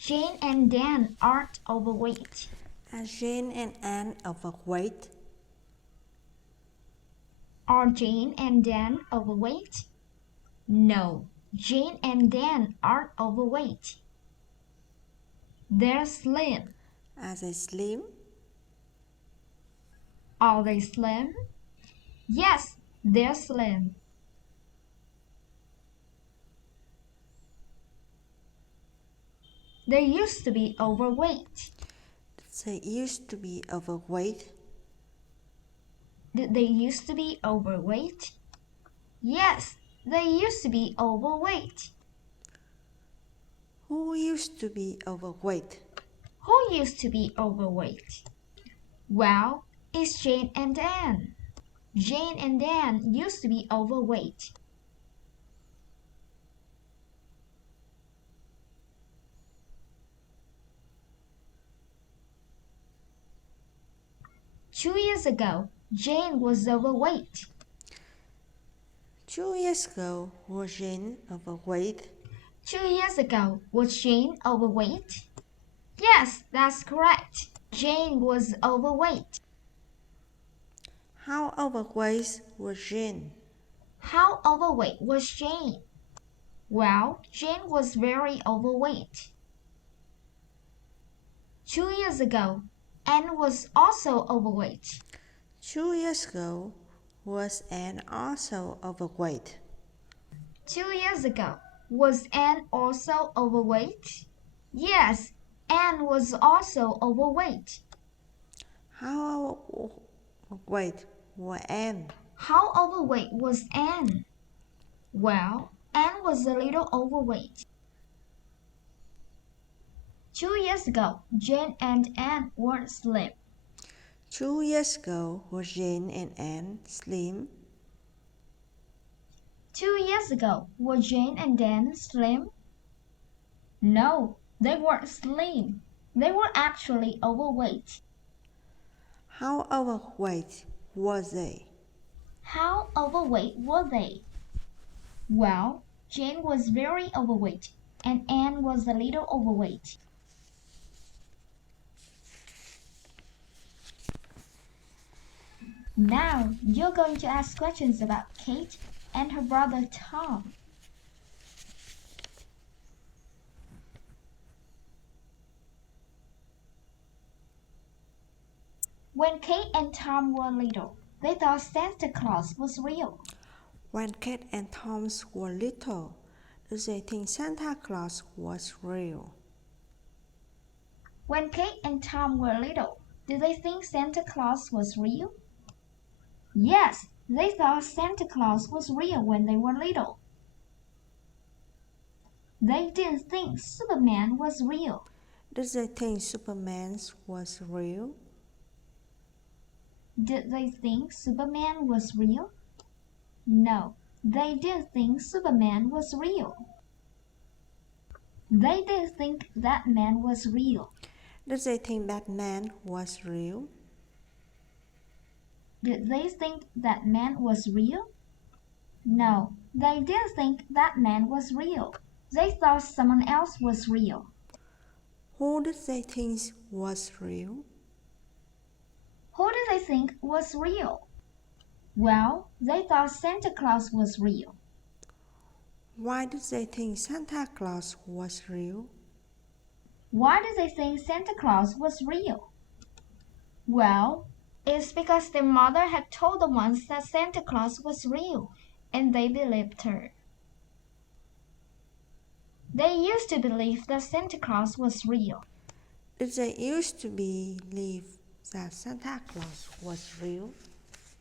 Jane and Dan aren't overweight. Are Jane and Anne overweight? Are Jane and Dan overweight? No, Jane and Dan aren't overweight. They're slim. Are they slim? Are they slim? Yes, they're slim. They used to be overweight. They used to be overweight. Did they used to be overweight? Yes, they used to be overweight. Who used to be overweight? Who used to be overweight? Well, it's Jane and Dan. Jane and Dan used to be overweight. Two years ago, Jane was overweight. 2 years ago, was Jane overweight? 2 years ago, was Jane overweight? Yes, that's correct. Jane was overweight. How overweight was Jane? How overweight was Jane? Well, Jane was very overweight. 2 years ago, Anne was also overweight. 2 years ago, was Anne also overweight? 2 years ago, was Anne also overweight? Yes, Anne was also overweight. How overweight was Anne? How overweight was Anne? Well, Anne was a little overweight. 2 years ago, Jane and Anne were slim. 2 years ago, was Jane and Anne slim? 2 years ago, were Jane and Dan slim? No, they weren't slim. They were actually overweight. How overweight was they? How overweight were they? Well, Jane was very overweight, and Anne was a little overweight. Now, you're going to ask questions about Kate and her brother Tom. When Kate and Tom were little, they thought Santa Claus was real. When Kate and Tom were little, did they think Santa Claus was real? When Kate and Tom were little, did they think Santa Claus was real? Yes, they thought Santa Claus was real when they were little. They didn't think Superman was real. Did they think Superman was real? Did they think Superman was real? No, they didn't think Superman was real. They didn't think that man was real. Did they think Batman was real? Did they think that man was real? No, they didn't think that man was real. They thought someone else was real. Who did they think was real? Who did they think was real? Well, they thought Santa Claus was real. Why did they think Santa Claus was real? Why did they think Santa Claus was real? Well, it's because their mother had told them once that Santa Claus was real, and they believed her. They used to believe that Santa Claus was real. Did they used to believe that Santa Claus was real?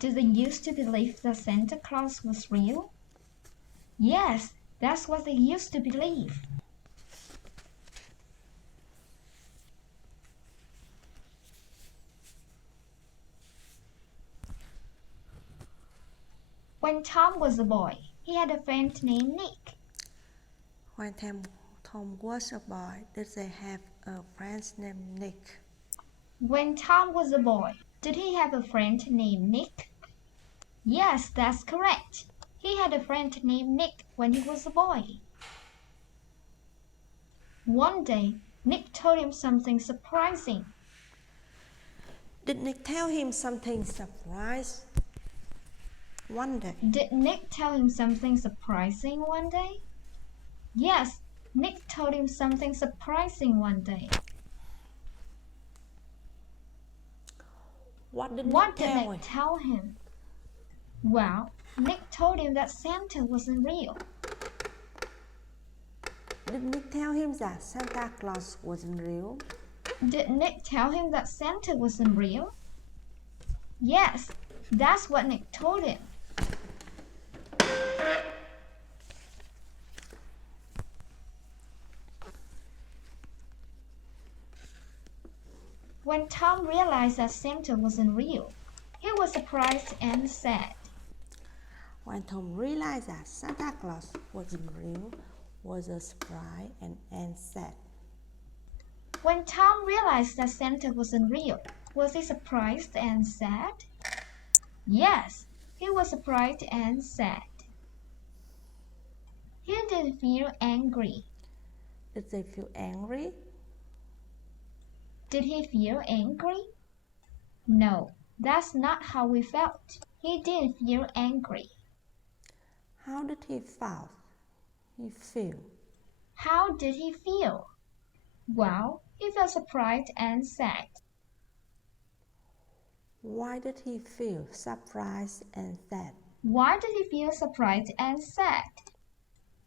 Did they used to believe that Santa Claus was real? Yes, that's what they used to believe. When Tom was a boy, he had a friend named Nick. When Tom was a boy, did they have a friend named Nick? When Tom was a boy, did he have a friend named Nick? Yes, that's correct. He had a friend named Nick when he was a boy. One day, Nick told him something surprising. Did Nick tell him something surprising one day? Did Nick tell him something surprising one day? Yes, Nick told him something surprising one day. What did What Nick did tell Nick him? tell him? Well, Nick told him that Santa wasn't real. Did Nick tell him that Santa Claus wasn't real? Did Nick tell him that Santa wasn't real? Yes, that's what Nick told him. When Tom realized that Santa wasn't real, he was surprised and sad. When Tom realized that Santa Claus wasn't real, was a surprise and sad. When Tom realized that Santa wasn't real, was he surprised and sad? Yes, he was surprised and sad. He didn't feel angry. Did they feel angry? Did he feel angry? No, that's not how we felt. He didn't feel angry. How did he feel? How did he feel? Well, he felt surprised and sad. Why did he feel surprised and sad? Why did he feel surprised and sad?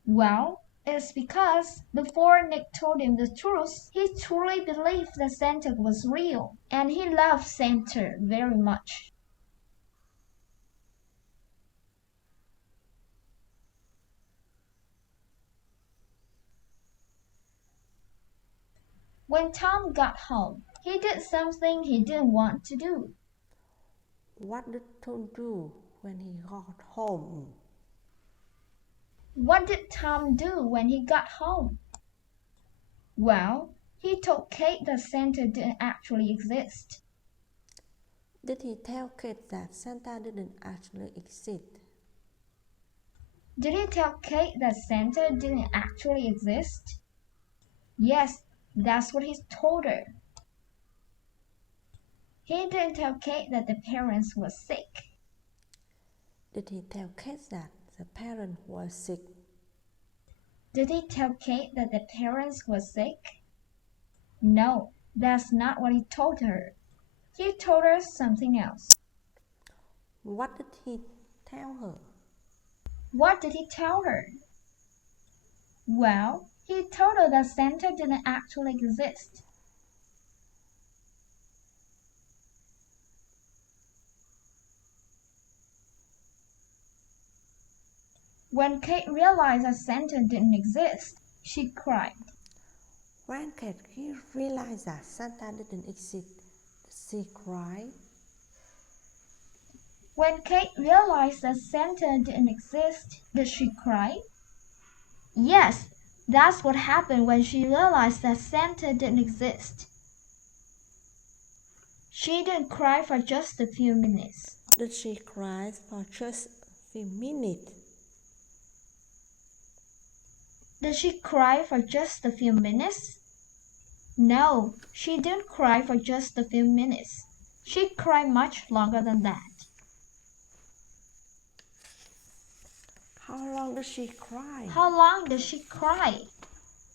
Well, it's because before Nick told him the truth, he truly believed that Santa was real, and he loved Santa very much. When Tom got home, he did something he didn't want to do. What did Tom do when he got home? What did Tom do when he got home? Well, he told Kate that Santa didn't actually exist. Did he tell Kate that Santa didn't actually exist? Did he tell Kate that Santa didn't actually exist? Yes, that's what he told her. He didn't tell Kate that the parents were sick. Did he tell Kate that the parents were sick? Did he tell Kate that the parents were sick? No, that's not what he told her. He told her something else. What did he tell her? What did he tell her? Well, he told her that Santa didn't actually exist. When Kate realized that Santa didn't exist, she cried. When Kate realized that Santa didn't exist, she cried. When Kate realized that Santa didn't exist, did she cry? Yes, that's what happened when she realized that Santa didn't exist. She didn't cry for just a few minutes. Did she cry for just a few minutes? Did she cry for just a few minutes? No, she didn't cry for just a few minutes. She cried much longer than that. How long did she cry? How long did she cry?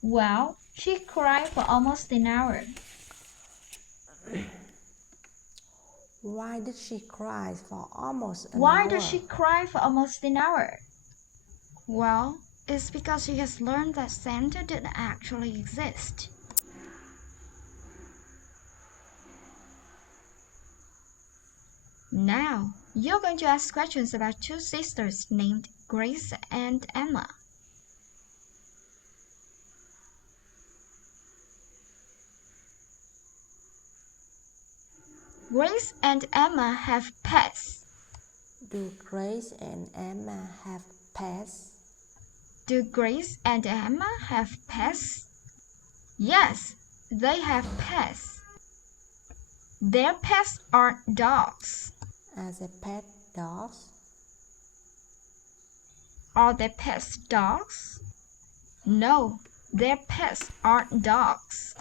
Well, she cried for almost an hour. Why did she cry for almost an hour? Why did she cry for almost an hour? Well, it's because she has learned that Santa didn't actually exist. Now, you're going to ask questions about two sisters named Grace and Emma. Grace and Emma have pets. Do Grace and Emma have pets? Do Grace and Emma have pets? Yes, they have pets. Their pets aren't dogs. Are they pet dogs? Are their pets dogs? No, their pets aren't dogs.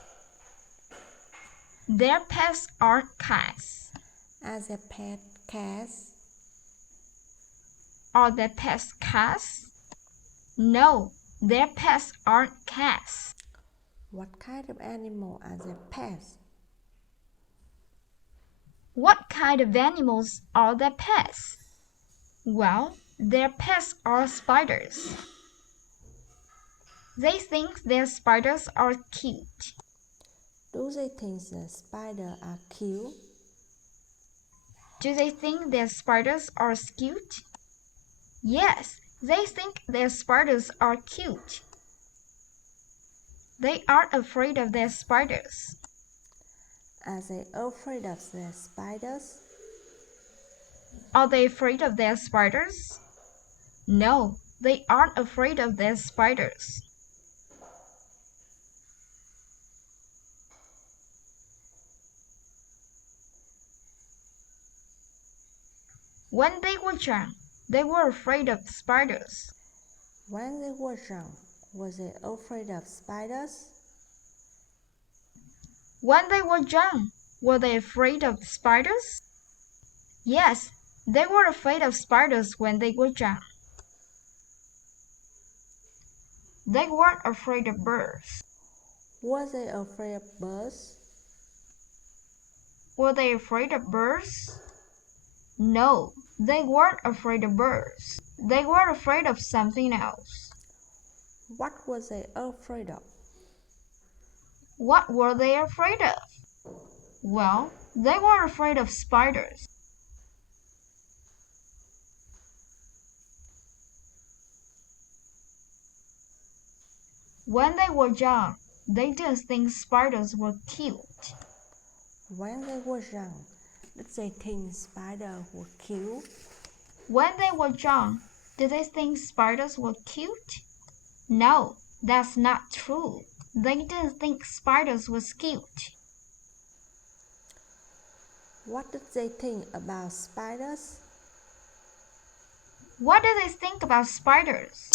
Their pets aren't cats. Are their pet cats? Are their pets cats? No, their pets aren't cats. What kind of animal are their pets? What kind of animals are their pets? Well, their pets are spiders. They think their spiders are cute. Do they think the spiders are cute? Do they think their spiders are cute? Yes, they think their spiders are cute. They aren't afraid of their spiders. Are they afraid of the spiders? Are they afraid of their spiders? No, they aren't afraid of their spiders. When they were young, they were afraid of spiders. When they were young, were they afraid of spiders? When they were young, were they afraid of spiders? Yes, they were afraid of spiders when they were young. They weren't afraid of birds. Were they afraid of birds? Were they afraid of birds? No, they weren't afraid of birds. They were afraid of something else. What were they afraid of? What were they afraid of? Well, they were afraid of spiders. When they were young, they didn't think spiders were cute. When they were young, did they think spiders were cute? When they were young, did they think spiders were cute? No, that's not true. They didn't think spiders were cute. What did they think about spiders? What did they think about spiders?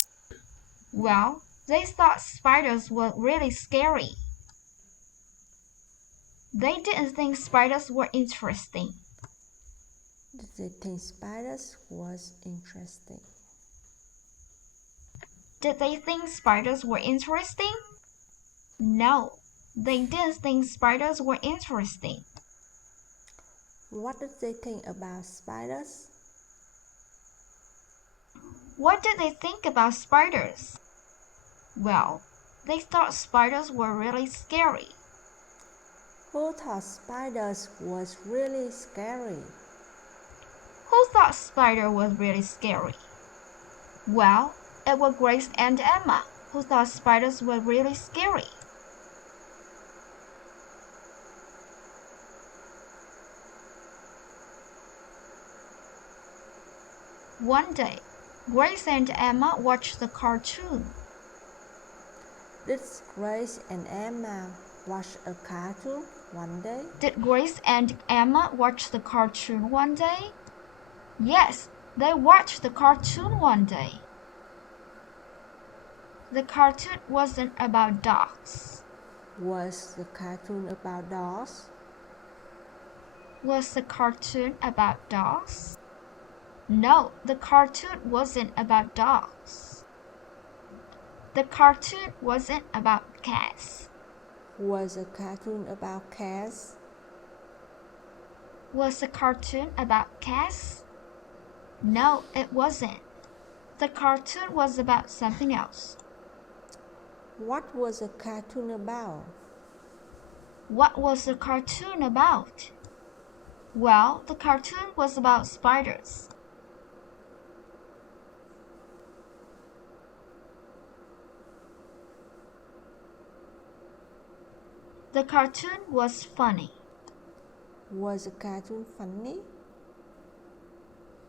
Well, they thought spiders were really scary. They didn't think spiders were interesting. Did they think spiders was interesting? Did they think spiders were interesting? No, they didn't think spiders were interesting. What did they think about spiders? What did they think about spiders? Well, they thought spiders were really scary. Who thought spiders was really scary? Who thought spider was really scary? Well, it was Grace and Emma who thought spiders were really scary. One day, Grace and Emma watched the cartoon. Did Grace and Emma watch a cartoon one day? Did Grace and Emma watch the cartoon one day? Yes, they watched the cartoon one day. The cartoon wasn't about dogs. Was the cartoon about dogs? Was the cartoon about dogs? No, the cartoon wasn't about dogs. The cartoon wasn't about cats. Was the cartoon about cats? Was the cartoon about cats? No, it wasn't. The cartoon was about something else. What was the cartoon about? What was the cartoon about? Well, the cartoon was about spiders. The cartoon was funny. Was the cartoon funny?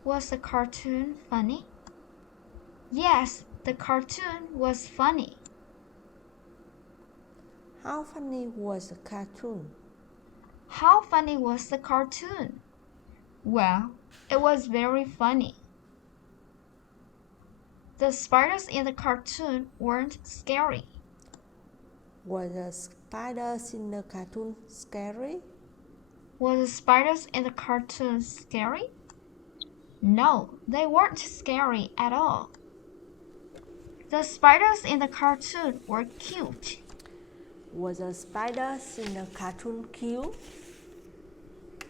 Was the cartoon funny? Yes, the cartoon was funny. How funny was the cartoon? How funny was the cartoon? Well, it was very funny. The spiders in the cartoon weren't scary. Were the spiders in the cartoon scary? Were the spiders in the cartoon scary? No, they weren't scary at all. The spiders in the cartoon were cute. Were the spiders in the cartoon cute?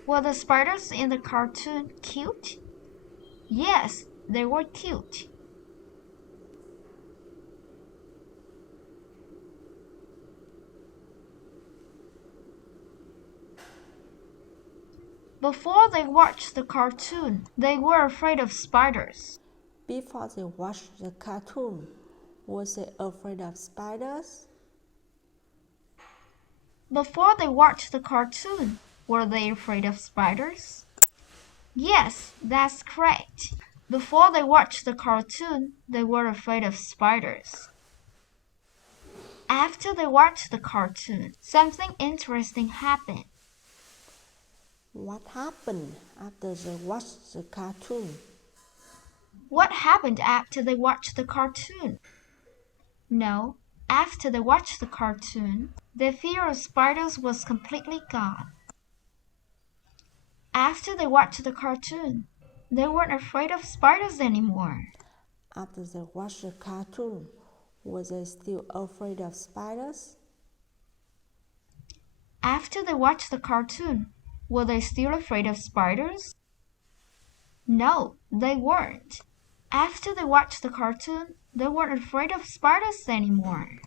Were the spiders in the cartoon cute? Yes, they were cute. Before they watched the cartoon, they were afraid of spiders. Before they watched the cartoon, was they afraid of spiders? Before they watched the cartoon, were they afraid of spiders? Yes, that's correct. Before they watched the cartoon, they were afraid of spiders. After they watched the cartoon, something interesting happened. What happened after they watched the cartoon? What happened after they watched the cartoon? No, after they watched the cartoon, their fear of spiders was completely gone. After they watched the cartoon, they weren't afraid of spiders anymore. After they watched the cartoon, were they still afraid of spiders? After they watched the cartoon, were they still afraid of spiders? No, they weren't. After they watched the cartoon, they weren't afraid of spiders anymore.